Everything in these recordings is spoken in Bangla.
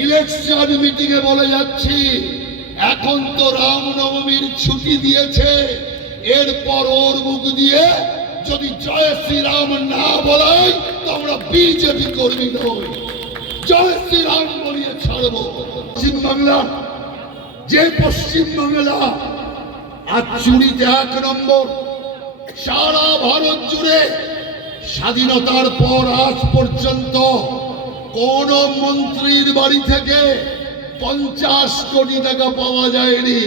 ইলেকশন মিটিং এ বলে যাচ্ছি, এখন তো রামনবমীর ছুটি দিয়েছে, এরপর ওর মুখ দিয়ে যদি জয় শ্রীরাম না বলাই তো আমরা বিজেপি কর্মী নই, জয় শ্রীরাম বলিয়ে ছাড়বো। পশ্চিমবাংলা, যে পশ্চিমবাংলা আজ চুরিতে 1 নম্বর, সারা ভারত জুড়ে স্বাধীনতার পর আজ পর্যন্ত কোন মন্ত্রীর বাড়ি থেকে 50 কোটি টাকা পাওয়া যায়নি।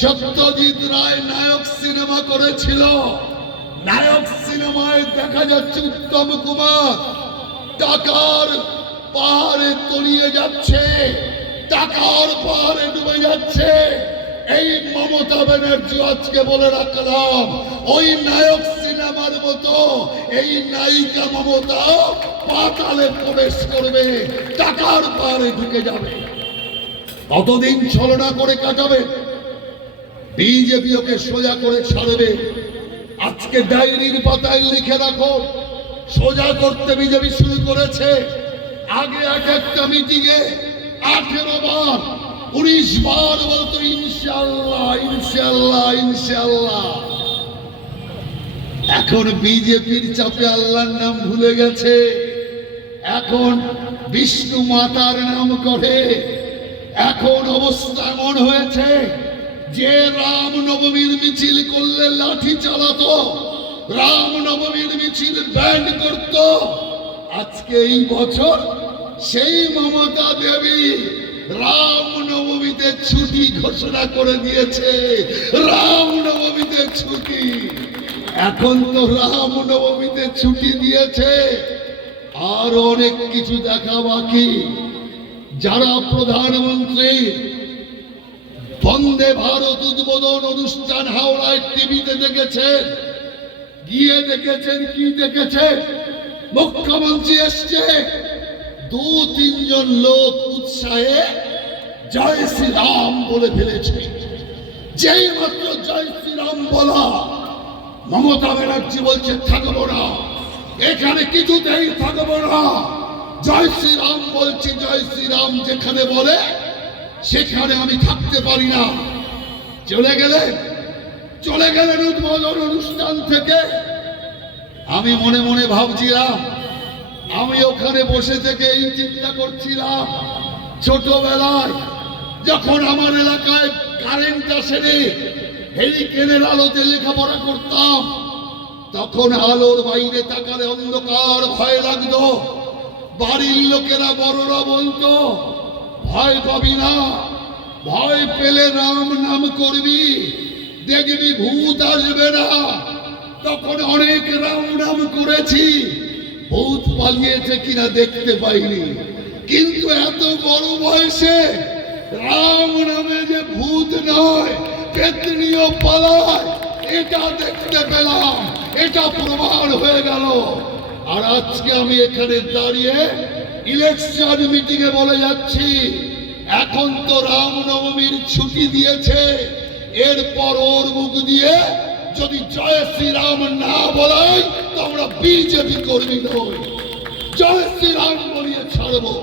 সত্যজিৎ রায় নায়ক সিনেমা করেছিল, নায়ক সিনেমায় দেখা যাচ্ছে উত্তম কুমার টাকার পাহাড়ে তলিয়ে যাচ্ছে, টাকার পাহাড়ে ডুবে যাচ্ছে। এই মমতা ব্যানার্জি আজকে বলে রাখলাম, ওই নায়ক সিনেমার মতো এই নায়িকা মমতা পাতালে প্রবেশ করবে, টাকার পাহাড়ে ঢুকে যাবে। কতদিন ছলনা করে কাটাবে? বিজেপি ওকে সোজা করে ছাড়বে। আজকে ডায়েরির পাতায় লিখে রাখো, সোজা করতে বিজেপি শুরু করেছে। আগে একটা মিটিংয়ে 18 বার 19 বার বলতো ইনশাআল্লাহ ইনশাআল্লাহ ইনশাআল্লাহ। এখন বিজেপির চাপে আল্লাহর নাম ভুলে গেছে, এখন বিষ্ণু মাতার নাম করে। এখন অবস্থা এমন হয়েছে যে রামনবমীর মিছিল করলে লাঠি চালাতো, রামনবমীর মিছিল ব্যান্ড করত। আজকে এই বছর সেই মমতা দেবী রামনবমীতে ছুটি ঘোষণা করে দিয়েছে, রামনবমীতে ছুটি। এখন তো রামনবমীতে ছুটি দিয়েছে, আর অনেক কিছু দেখা বাকি। যারা প্রধানমন্ত্রী বন্দে ভারত উদ্বোধন অনুষ্ঠান হাওড়ায় টিভিতে দেখেছেন, গিয়ে দেখেছেন কি দেখেছেন? মুখ্যমন্ত্রী এসছে, 2-3 জন লোক উৎসাহে জয় শ্রীরাম বলে ফেলেছে। যেই মাত্র জয় শ্রীরাম বলা, মমতা ব্যানার্জি বলছে থাকবো না, এখানে কিছুতেই থাকবো না, জয় শ্রীরাম বলছি, জয় শ্রীরাম যেখানে বলে সেখানে আমি থাকতে পারি না। চলে গেলেন উদ্বোধন অনুষ্ঠান থেকে। আমি মনে মনে ভাবছিলাম, আমি ওখানে বসে থেকে এই চিন্তা করছিলাম, ছোটবেলায় যখন আমার এলাকায় কারেন্ট আসেনি, হেরিকেনের আলোতে লেখাপড়া করতাম, তখন আলোর বাইরে তাকালে অন্ধকার ভয় লাগতো। বাড়ির লোকেরা বড়রা বলতো, ভয় পাবি না, ভয় পেলে রাম নাম করবি, দেখবি ভূত আসবে না। তখন অনেক রাম নাম করেছি, ভূত পালিয়েছে কিনা দেখতে পাইনি, কিন্তু এত বড় বয়সে রাম নামে যে ভূত নয়, পেতনিও পালায়, এটা দেখতে পেলাম, এটা প্রমাণ হয়ে গেল। আর আজকে আমি এখানে দাঁড়িয়ে ইলেকশন মিটিং এ বলে যাচ্ছি, এখন তো রামনবমীর ছুটি দিয়েছে, এরপর ওর মুখ দিয়ে যদি জয় শ্রীরাম না বলাই তো আমরা বিজেপি কর্মী নই, জয় শ্রীরাম বলিয়ে ছাড়বো।